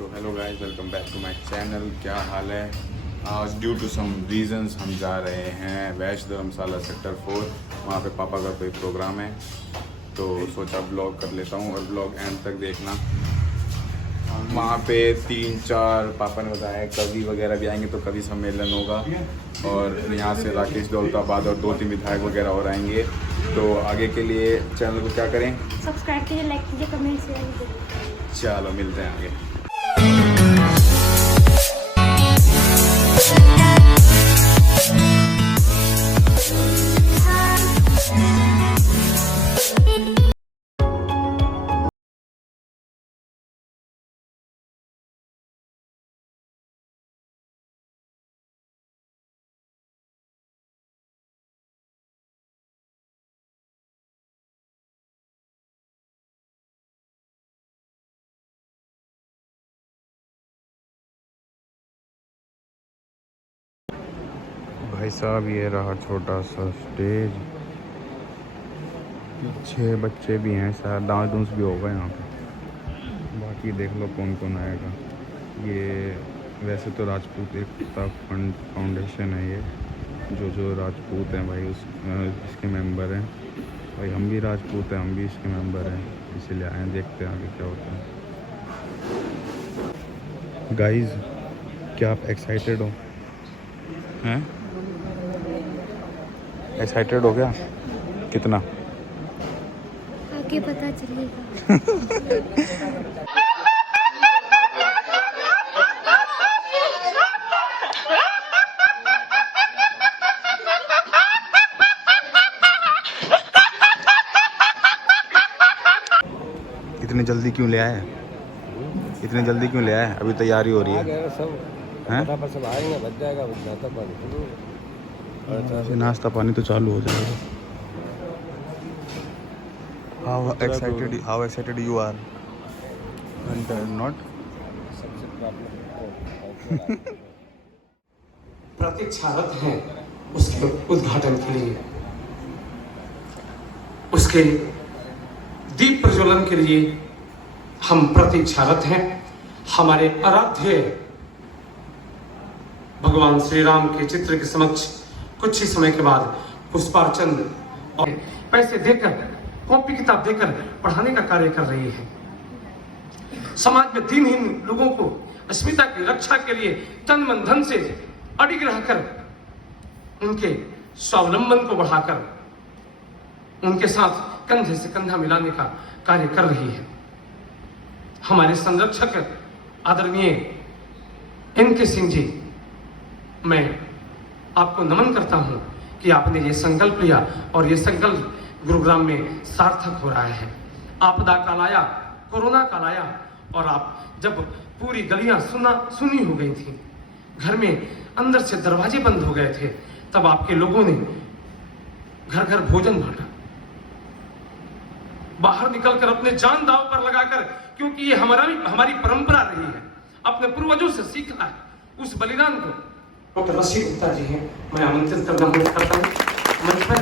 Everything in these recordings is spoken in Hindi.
So hello guys, welcome back to my channel. क्या हाल है? आज ड्यू टू सम रीजंस हम जा रहे हैं वैष्णो धर्मशाला सेक्टर 4। वहाँ पे पापा का कोई प्रोग्राम है, तो सोचा ब्लॉग कर लेता हूँ और ब्लॉग एंड तक देखना। वहाँ पे 3-4 पापा ने बताया कवि वगैरह भी आएंगे, तो कवि सम्मेलन होगा और यहाँ से राकेश दौलताबाद और 2-3 विधायक वगैरह और आएंगे। तो आगे के लिए चैनल को क्या करें? सब्सक्राइब कीजिए, लाइक कीजिए, कमेंट शेयर कीजिए। चलो मिलते हैं आगे। भाई साहब, ये रहा छोटा सा स्टेज। पीछे बच्चे भी हैं, शायद डांस डूंस भी होगा यहाँ पे। बाकी देख लो कौन कौन आएगा। ये वैसे तो राजपूत एकता फंड फाउंडेशन है, ये जो राजपूत हैं भाई इसके मेंबर हैं। भाई हम भी राजपूत हैं, हम भी इसके मेंबर हैं, इसीलिए आए हैं। देखते हैं आगे क्या होता है। गाइस, क्या आप एक्साइटेड हो? हैं? एक्साइटेड हो गया? कितना? आगे पता चलेगा। इतनी जल्दी क्यों ले आए? इतनी जल्दी क्यों ले आए? अभी तैयारी हो रही है। हैं? सब आएंगे, बच जाएगा नाश्ता पानी शुरू। नाश्ता पानी तो चालू हो जाएगा। How excited you are? And not? प्रतीक्षारत हैं उसके उद्घाटन के लिए, उसके दीप प्रज्वलन के लिए हम प्रतीक्षारत हैं। हमारे आराध्य भगवान श्री राम के चित्र के समक्ष कुछ ही समय के बाद पुष्पार्चन और पैसे देकर, कॉपी किताब देकर पढ़ाने का कार्य कर रही है। समाज में दिनहीन लोगों को अस्मिता की रक्षा के लिए तन मन धन से अडिग रहकर उनके स्वावलंबन को बढ़ाकर उनके साथ कंधे से कंधा मिलाने का कार्य कर रही है। हमारे संरक्षक आदरणीय इनके सिंह जी, मैं आपको नमन करता हूं कि आपने ये संकल्प लिया और ये संकल्प गुरुग्राम में सार्थक हो रहा है। आपदा काल आया, कोरोना काल आया और आप जब पूरी गलियां सुनी हो गई थी, घर में अंदर से दरवाजे बंद हो गए थे, तब आपके लोगों ने घर घर भोजन बांटा, बाहर निकलकर अपने जान दांव पर लगाकर, क्योंकि ये हमारी परंपरा रही है, अपने पूर्वजों से सीखा है उस बलिदान को। डॉक्टर रशीद गुप्ता जी हैं, मैं आमंत्रित करता हूँ मंच पर।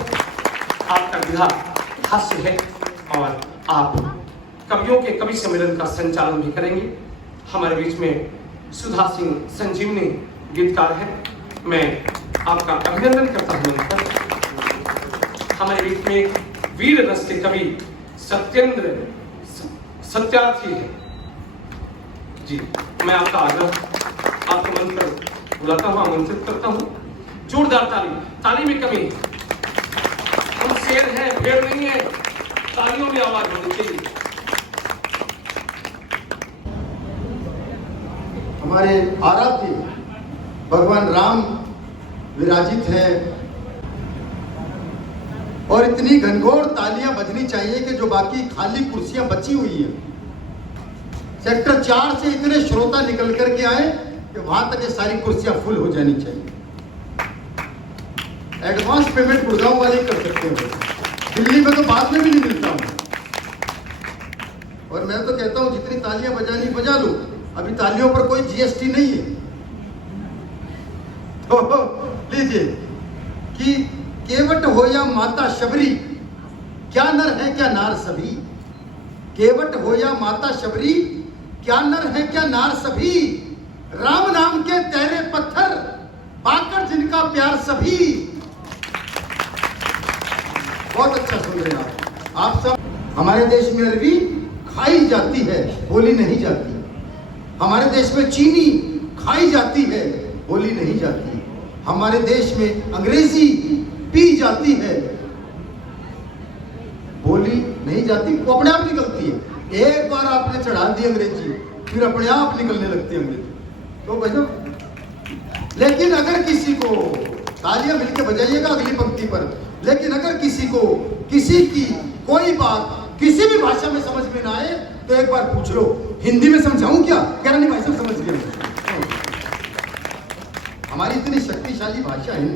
आपका विधा हास्य है और आप कवियों के कवि सम्मेलन का संचालन भी करेंगे। हमारे बीच में सुधा सिंह संजीवनी गीतकार हैं, मैं आपका अभिनंदन करता हूँ मंच पर। हमारे बीच में वीर रस के कवि सत्येंद्र सत्यार्थी है जी, मैं आपका आग्रह आपके मंच पर बुलाता हूँ, आमंत्रित करता हूँ। जोरदार ताली में कमी, हम शेर हैं, भेड़ नहीं है, तालियों में आवाज होनी चाहिए। हमारे आराध्य भगवान राम विराजित है और इतनी घनघोर तालियां बजनी चाहिए कि जो बाकी खाली कुर्सियां बची हुई हैं, सेक्टर 4 से इतने श्रोता निकल करके आए कि वहां तक ये सारी कुर्सियां फुल हो जानी चाहिए। एडवांस पेमेंट गुड़गांव वाले कर सकते हो, दिल्ली में तो बाद में भी नहीं मिलता हूं। और मैं तो कहता हूं जितनी तालियां बजानी बजा लो, अभी तालियों पर कोई जीएसटी नहीं है। तो लीजिए कि केवट हो या माता शबरी, क्या नर है क्या नार सभी। केवट हो या माता शबरी, क्या नर है क्या नार सभी, राम नाम के तेरे पत्थर, पाकर जिनका प्यार सभी। बहुत अच्छा सुन रहे हैं आप सब। हमारे देश में अरबी खाई जाती है, बोली नहीं जाती। हमारे देश में चीनी खाई जाती है, बोली नहीं जाती। हमारे देश में अंग्रेजी पी जाती है, बोली नहीं जाती, वो अपने आप निकलती है। एक बार आपने चढ़ा दी अंग्रेजी, फिर अपने आप निकलने लगती है अंग्रेजी। तो भाई, लेकिन अगर किसी को, तालियां मिलके बजाइएगा अगली पंक्ति पर, लेकिन अगर किसी को किसी की कोई बात किसी भी भाषा में समझ में ना आए तो एक बार पूछ लो, हिंदी में समझाऊं क्या? कह रहा नहीं भाई साहब समझ गया। हमारी इतनी शक्तिशाली भाषा है,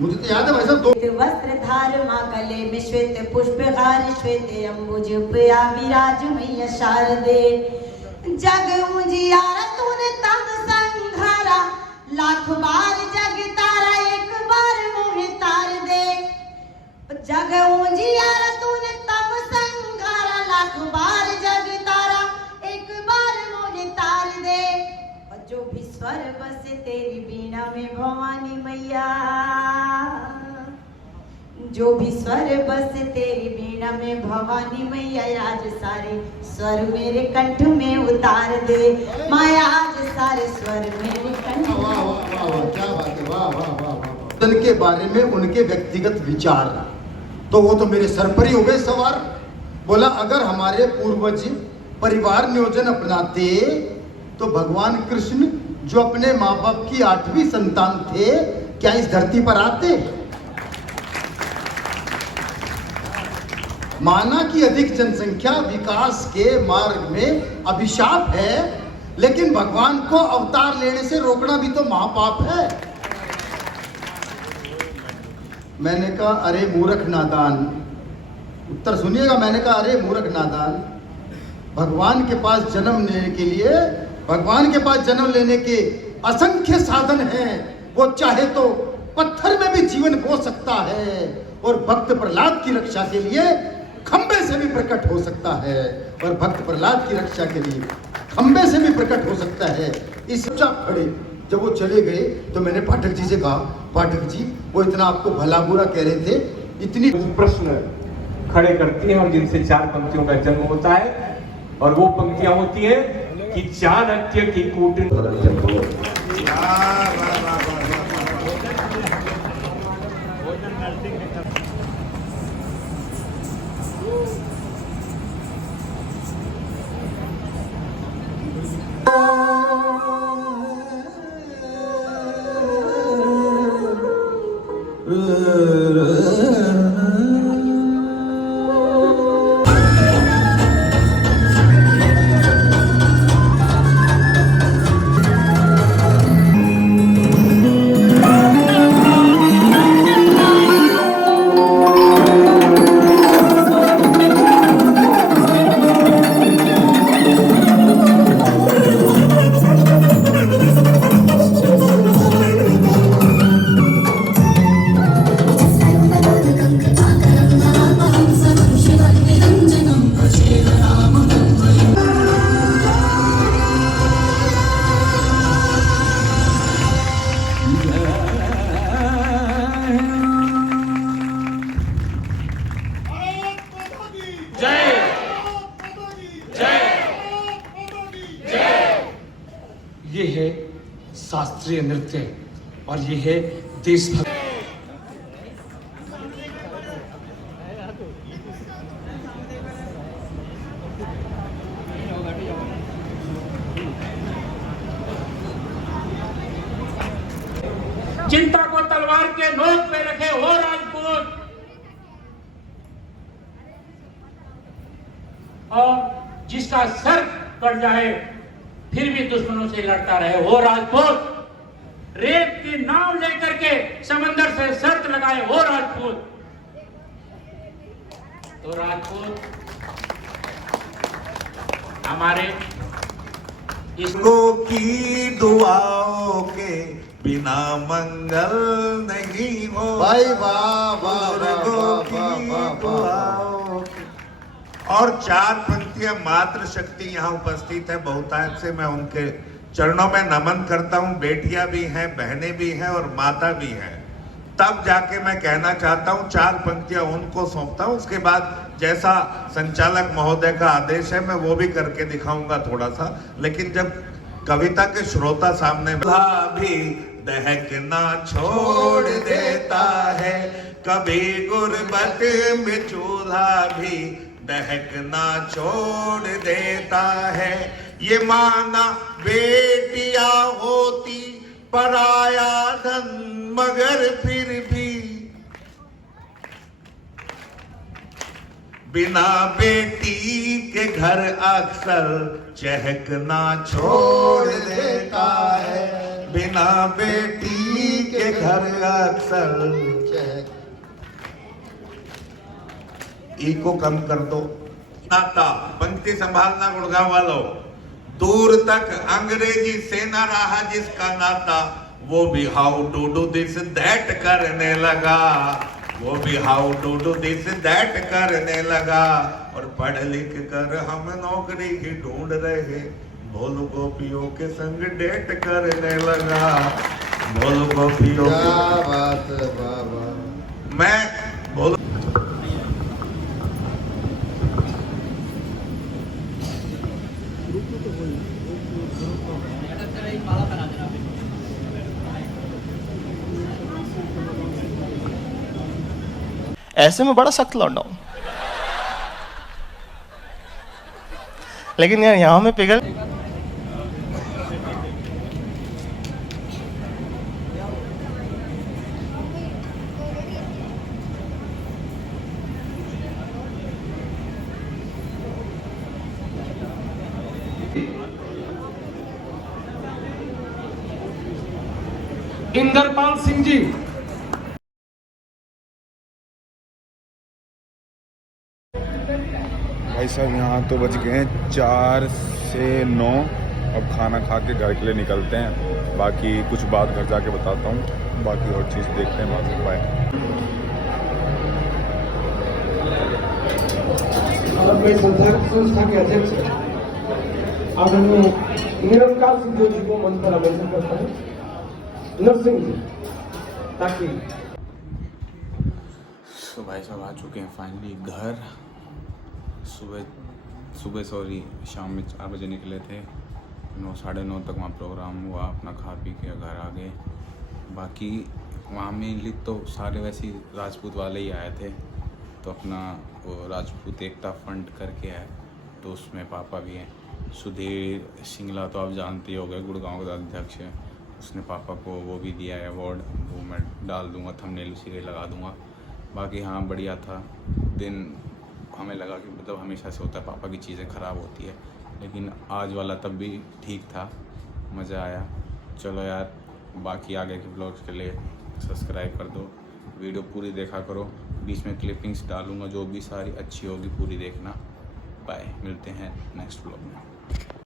मुझे तो याद है भाई साहब वस्त्र धार माँ गले में श्वेत पुष्प हार श्वेत अम्बुज प्रिया विराज मैया शारदे। जग उजियारा तूने तब संघारा, लाख बार जग तारा एक बार मोहे तार दे। जग उजियारा तूने तब संघारा, लाख बार जग तारा एक बार मोहे तार दे। और जो भी स्वर बसे तेरी बीना में भवानी मैया, जो भी स्वर बसे तेरी बीना में भवानी मैया, आज सारे स्वर मेरे कंठ में उतार दे माया, आज सारे स्वर मेरे कंठ में। वाह वाह वाह, क्या बात है, वाह वाह वाह वाह। उनके बारे में उनके व्यक्तिगत विचार, तो वो तो मेरे सर पर ही हो गए सवार। बोला अगर हमारे पूर्वज परिवार नियोजन अपनाते तो भगवान कृष्ण जो अपने माँ बाप की 8वीं संतान थे, क्या इस धरती पर आते? माना कि अधिक जनसंख्या विकास के मार्ग में अभिशाप है, लेकिन भगवान को अवतार लेने से रोकना भी तो महापाप है। मैंने कहा अरे मूर्ख नादान, उत्तर सुनिएगा, मैंने कहा अरे मूर्ख नादान, भगवान के पास जन्म लेने के लिए, भगवान के पास जन्म लेने के असंख्य साधन हैं। वो चाहे तो पत्थर में भी जीवन बो सकता है, और भक्त प्रहलाद की रक्षा के लिए खंबे से भी प्रकट हो सकता है, और भक्त प्रहलाद की रक्षा के लिए खंबे से भी प्रकट हो सकता है। इस खड़े जब वो चले गए तो मैंने पाठक जी से कहा, पाठक जी वो इतना आपको भला बुरा कह रहे थे, इतनी प्रश्न खड़े करती हैं और जिनसे 4 पंक्तियों का जन्म होता है, और वो पंक्तियां होती हैं कि चाणक्य की कूटनीति। ये है शास्त्रीय नृत्य और ये है देशभक्ति। चिंता को तलवार के नोक पे रखे हो राजपूत, और जिसका सर कट जाए फिर भी दुश्मनों से लड़ता रहे हो राजपूत। रेत की नाव लेकर के समंदर से शर्त लगाए हो राजपूत। तो राजपूत हमारे इसको की दुआओं के बिना मंगल नहीं हो। भाई वाह वाह वाह वाह वाह वाह वाह। और 4 पंक्तियां मातृशक्ति यहाँ उपस्थित है, बहुतायत से मैं उनके चरणों में नमन करता हूँ। बेटियां भी हैं, बहनें भी हैं और माता भी हैं। तब जाके मैं कहना चाहता हूँ 4 पंक्तियां उनको सौंपता हूँ। उसके बाद जैसा संचालक महोदय का आदेश है मैं वो भी करके दिखाऊंगा थोड़ा सा। लेकिन जब कविता के श्रोता सामने भी दहकना छोड़ देता है, कभी गुर्बत में चूल्हा भी दहकना छोड़ देता है। ये माना बेटिया होती पराया धन, मगर फिर भी बिना बेटी के घर अक्सर चहकना छोड़ देता है। बिना बेटी के घर अक्सर ई को कम कर दो। नाता पंक्ति संभालना गुड़गांव वालों। दूर तक अंग्रेजी सेना रहा जिसका नाता, वो भी how to do this that करने लगा। वो भी how to do this that करने लगा। और पढ़ लिख कर हम नौकरी ही ढूंढ रहे, भोल गोपियों के संग डेट करने लगा। भोल गोपियों क्या बात है बाबा। मैं भोल ऐसे में बड़ा सख्त लौंडा हूं, लेकिन यार यहाँ में पिघल। इंदरपाल सिंह जी। भाई साहब यहाँ तो बज गए 4 से 9। अब खाना खा के घर के लिए निकलते हैं। बाकी कुछ बात घर जाके बताता हूँ, बाकी और चीज़ देखते हैं बाद। बाय। संस्था के अध्यक्ष आदरणीय निरंकार सिंह जी को मंच पर आमंत्रित करता है। नरसिंह जी ताकि तो भाई साहब आ चुके हैं फाइनली घर। सुबह शाम में 4 बजे निकले थे। 9 साढ़े 9 तक वहाँ प्रोग्राम हुआ। अपना खा पी के घर आ गए। बाकी वहाँ मेनली तो सारे वैसे ही राजपूत वाले ही आए थे, तो अपना वो राजपूत एकता फंड करके है, तो उसमें पापा भी हैं। सुधीर सिंगला तो आप जानते ही हो गए, गुड़गांव का अध्यक्ष है। उसने पापा को वो भी दिया है अवार्ड, वो मैं डाल दूँगा, थंबनेल उसी के लगा दूँगा। बाकी हाँ बढ़िया था दिन। हमें लगा कि मतलब हमेशा से होता है, पापा की चीज़ें ख़राब होती है, लेकिन आज वाला तब भी ठीक था, मज़ा आया। चलो यार, बाकी आगे के ब्लॉग्स के लिए सब्सक्राइब कर दो, वीडियो पूरी देखा करो। बीच में क्लिपिंग्स डालूंगा, जो भी सारी अच्छी होगी पूरी देखना। बाय, मिलते हैं नेक्स्ट ब्लॉग में।